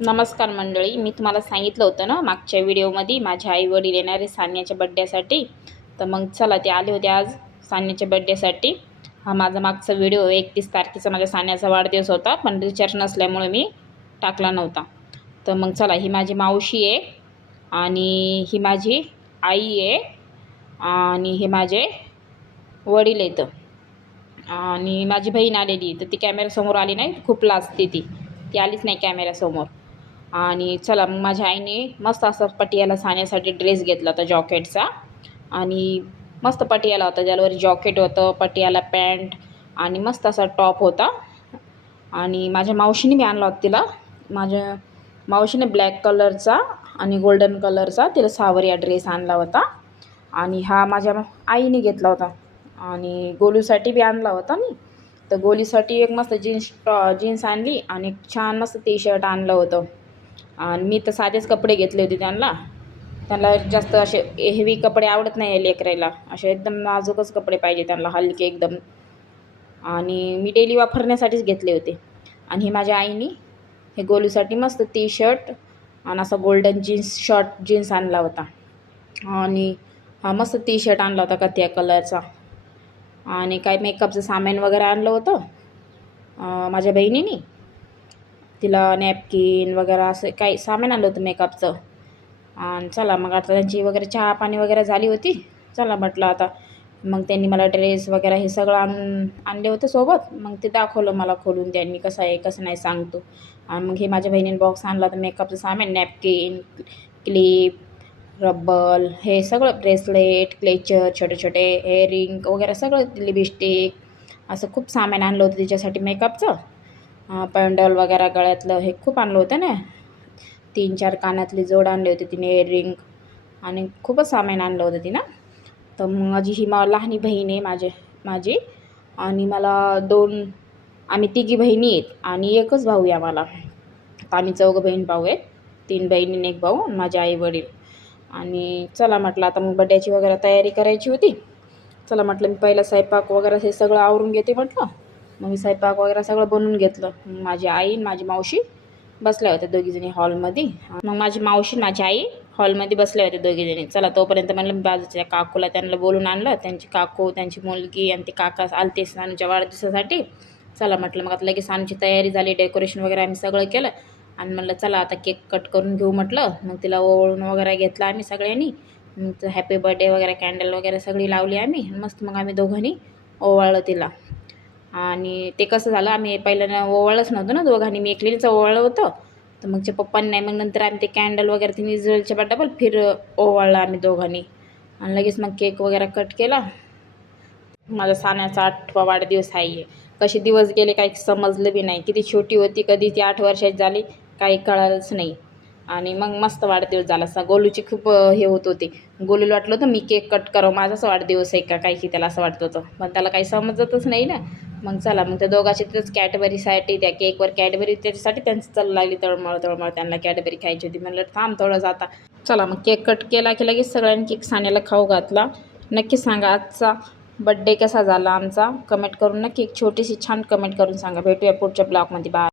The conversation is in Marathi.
नमस्कार मंडळी, मी तुम्हाला सांगितलं होतं ना मागच्या व्हिडिओमध्ये माझे आई वडील येणारे सान्याच्या बड्डेसाठी. तर मग चला ते आले होते आज सान्याच्या बड्डेसाठी. हा माझा मागचा व्हिडिओ 31 तारखेचा माझ्या सान्याचा वाढदिवस होता, पण रिचार्ज नसल्यामुळे मी टाकला नव्हता. तर मग चला, ही माझी मावशी आहे आणि ही माझी आई आहे आणि हे माझे वडील आहेत आणि माझी बहीण आलेली. तर ती कॅमेऱ्यासमोर आली नाही, खूप लाजते ती आलीच नाही कॅमेऱ्यासमोर. आणि चला मग माझ्या आईने मस्त असा पटियाला साण्यासाठी ड्रेस घेतला होता जॉकेटचा आणि मस्त पटियाला होता, ज्यावर जॉकेट होतं, पटियाला पॅन्ट आणि मस्त असा टॉप होता. आणि माझ्या मावशीने मी आणला होता तिला. माझ्या मावशीने ब्लॅक कलरचा आणि गोल्डन कलरचा तिला सावरिया ड्रेस आणला होता. आणि हा माझ्या आईने घेतला होता. आणि गोलूसाठी बी आणला होता मी. तर गोलीसाठी एक मस्त जीन्स आणली आणि छान मस्त टी शर्ट आणलं होतं. आणि मी तर साधेच कपडे घेतले होते त्यांना जास्त असे हेवी कपडे आवडत नाही लेकरायला. असे एकदम नाजूकच कपडे पाहिजे त्यांना, हलके एकदम. आणि मी डेली वापरण्यासाठीच घेतले होते. आणि हे माझ्या आईने हे गोलूसाठी मस्त टी शर्ट आणि असा गोल्डन जीन्स आणला होता. आणि हा मस्त टी शर्ट आणला होता कथ्या कलरचा. आणि काही मेकअपचं सामान वगैरे आणलं होतं माझ्या बहिणीने. तिला नॅपकिन वगैरे असं काही सामान आणलं होतं मेकअपचं. आणि चला मग आता त्यांची वगैरे चहा पाणी वगैरे झाली होती. चला म्हटलं आता मग त्यांनी मला ड्रेस वगैरे हे सगळं आणले होते सोबत. मग ते दाखवलं मला खोलून त्यांनी, कसं आहे कसं नाही सांगतो. आणि मग हे माझ्या बहिणीने बॉक्स आणला होता मेकअपचं सामान, नॅपकिन, क्लिप, रब्बल, हे सगळं, ब्रेसलेट, क्लेचर, छोटे छोटे हेअरिंग वगैरे सगळं, लिपस्टिक, असं खूप सामान आणलं होतं तिच्यासाठी मेकअपचं. पॅन्डल वगैरे गळ्यातलं हे खूप आणलं होतं ना. 3-4 कानातली जोड आणले होते तिने, इयरिंग, आणि खूपच सामान आणलं होतं तिनं. तर माझी ही लहानी बहीण आहे माझी. आणि मला आम्ही तिघी बहिणी आहेत आणि एकच भाऊ आहे आम्हाला. तर आम्ही 4 बहीण भाऊ आहेत, 3 बहिणी आणि 1 भाऊ, माझे आई वडील. आणि चला म्हटलं आता मग बड्डेची वगैरे तयारी करायची होती. चला म्हटलं मी पहिला स्वयंपाक वगैरे हे सगळं आवरून घेते म्हटलं. मग मी स्वयंपाक वगैरे सगळं बनवून घेतलं. माझी आई आणि माझी मावशी बसल्या होत्या दोघीजणी हॉलमध्ये. मग माझी मावशी आणि माझी आई हॉलमध्ये बसल्या होत्या दोघीजणी. चला तोपर्यंत म्हणलं मी बाजूच्या काकूला त्यांना बोलून आणलं. त्यांची काकू, त्यांची मुलगी आणि ते काका आलते सानूच्या वाढदिवसासाठी. चला म्हटलं मग आता लगेच सानूची तयारी झाली, डेकोरेशन वगैरे आम्ही सगळं केलं. आणि म्हणलं चला आता केक कट करून घेऊ म्हटलं. मग तिला ओवाळून वगैरे घेतला आम्ही सगळ्यांनी. मग हॅपी बर्थडे वगैरे कॅन्डल वगैरे सगळी लावली आम्ही. मस्त मग आम्ही दोघांनी ओवाळलं तिला. आणि ते कसं झालं, आम्ही पहिल्यांदा ओवाळलंच नव्हतं ना दोघांनी, मी एकलीच ओवाळलं होतं. तर मगच्या पप्पांनी नाही, मग नंतर आम्ही ते कॅन्डल वगैरे तिने इजरायलच्या डबल ओवाळलं आम्ही दोघांनी. आणि लगेच मग केक वगैरे कट केला. माझा सान्याचा 8वा वाढदिवस आहे. कसे दिवस गेले काही समजलं बी नाही. किती छोटी होती, कधी ती 8 वर्षाची झाली काही कळालंच नाही. आणि मग मस्त वाढदिवस झाला. गोलूची खूप हे होत होते. गोलूला वाटलं होतं मी केक कट करावं, माझाच वाढदिवस आहे का काही, की त्याला असं वाटत होतं. पण त्याला काही समजतच नाही ना. मग चला मग त्या दोघांची तिथंच कॅडबरीसाठी, त्या केकवर कॅडबरी त्याच्यासाठी त्यांची चालू लागली तळमळ. त्यांना कॅडबरी खायची होती. म्हणलं थांब थोडं जाता. चला मग केक कट केला की लगेच सगळ्यांनी केक सान्याला खाऊ घातला. नक्की सांगा आजचा बड्डे कसा झाला आमचा, कमेंट करून नक्की एक छोटीशी छान कमेंट करून सांगा. भेटूया पुढच्या ब्लॉगमध्ये. बाय.